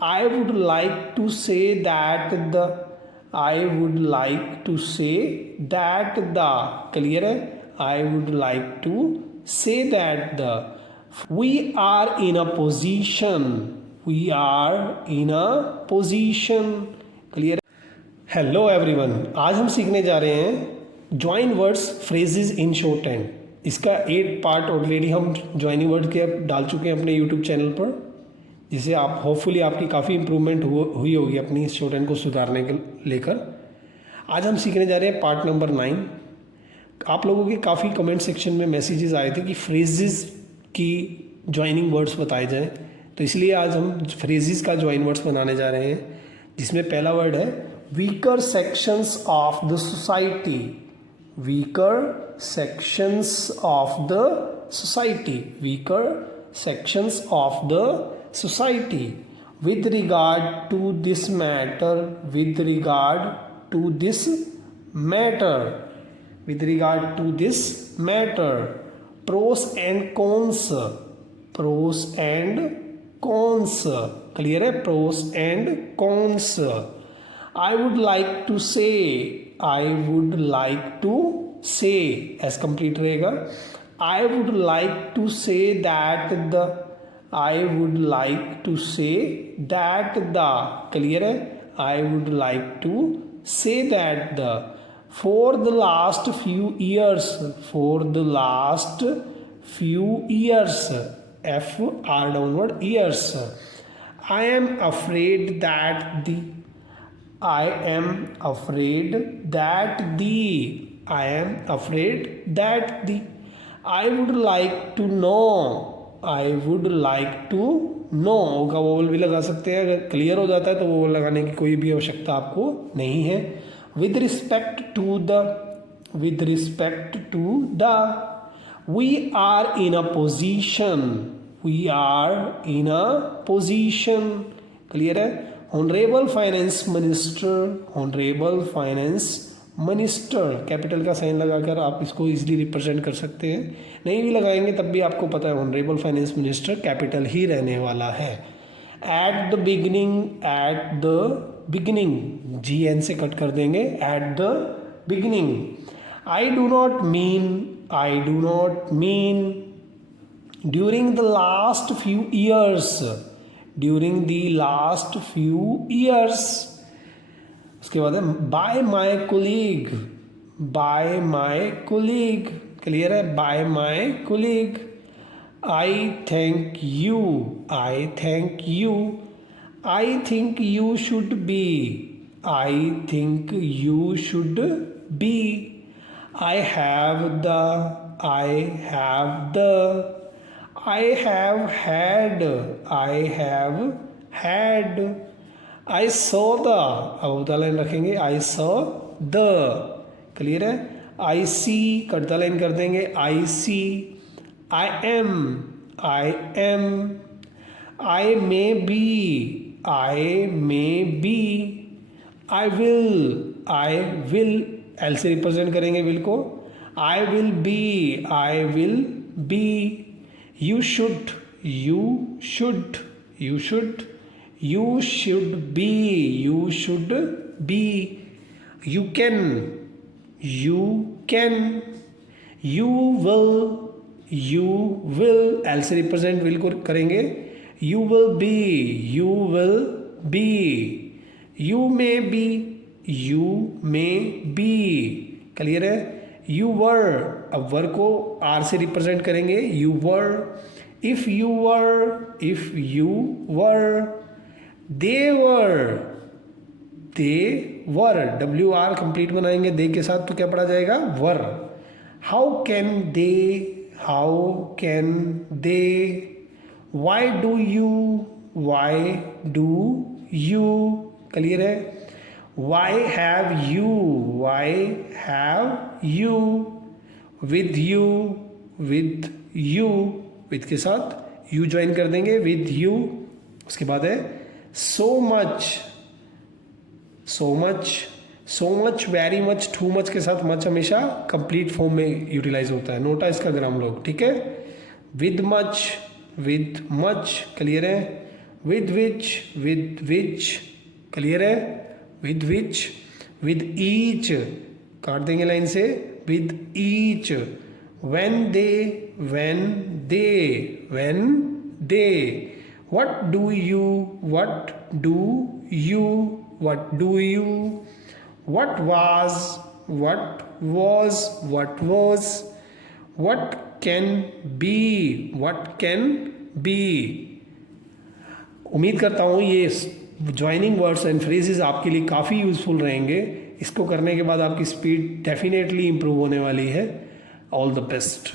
I would like to say that the, I would like to say that the, clear है, I would like to say that the, we are in a position, we are in a position, clear है. Hello everyone, आज हम सीखने जा रहे हैं join words phrases in short hand. इसका 8 part already हम ज्वाइनिंग वर्ड के डाल चुके हैं अपने यूट्यूब चैनल पर, जिसे आप होपफुली आपकी काफ़ी इंप्रूवमेंट हुई होगी अपनी इस शॉर्ट हैंड को सुधारने के लेकर. आज हम सीखने जा रहे हैं पार्ट नंबर 9. आप लोगों के काफ़ी कमेंट सेक्शन में मैसेजेस आए थे कि फ्रेजेस की ज्वाइनिंग वर्ड्स बताए जाएं, तो इसलिए आज हम फ्रेजेस का ज्वाइन वर्ड्स बनाने जा रहे हैं, जिसमें पहला वर्ड है weaker sections of the society. Weaker sections of the society. Weaker sections of the society. With regard to this matter, with regard to this matter, with regard to this matter, pros and cons, pros and cons, clear है, pros and cons. I would like to say, I would like to say, as complete रहेगा. I would like to say that the, I would like to say that the, clear है, I would like to say that the, for the last few years, for the last few years, F R downward years, I am afraid that the, I am afraid that the, I am afraid that the, I would like to know, I would like to know का vowel भी लगा सकते हैं. अगर clear हो जाता है तो वोवल लगाने की कोई भी आवश्यकता आपको नहीं है. With respect to the, with respect to the, we are in a position, we are in a position, clear है. Honourable finance minister, honourable finance minister, capital का साइन लगाकर आप इसको इजीली रिप्रेजेंट कर सकते हैं. नहीं भी लगाएंगे तब भी आपको पता है ऑनरेबल फाइनेंस मिनिस्टर कैपिटल ही रहने वाला है. At the beginning, at the beginning, G N से कट कर देंगे, at the beginning. I do not mean, I do not mean, during the last few years, during the last few years. उसके बाद है by my colleague, by my colleague, clear है, by my colleague. I thank you, I thank you, I think you should B, I think you should B. I have the, I have the, I have had, I have had. I saw the, अब उल्टा line रखेंगे, I saw the, clear है. I see कटता line कर देंगे, I see. I am, I am. I may be, I may be. I will, I will, L से represent करेंगे will को. I will be, I will be. You should, you should, you should. You should be, you should be. You can, you can. You will, you will, L से represent will को करेंगे. You will be, you will be. You may be, you may be, clear है. You were, अब वर को R से represent करेंगे. You were. If you were, if you were. They were, they were, W R complete बनाएंगे दे के साथ तो क्या पढ़ा जाएगा, वर. How can they, how can they. Why do you, why do you, clear है. Why have you, why have you. With you, with you, with के साथ you ज्वाइन कर देंगे, with you. उसके बाद है so much, so much, so much, very much, too much के साथ much हमेशा कंप्लीट फॉर्म में यूटिलाइज होता है. नोटा इसका ग्राम लोग, ठीक है. with much, with much, clear है. विद विच, क्लियर है, विद विच, विद ईच, काट देंगे लाइन से, with each, when they, what do you, what was, what can be। उम्मीद करता हूँ ये ज्वाइनिंग वर्ड्स एंड फ्रेजेस आपके लिए काफ़ी यूज़फुल रहेंगे। इसको करने के बाद आपकी स्पीड डेफिनेटली इम्प्रूव होने वाली है। All the best.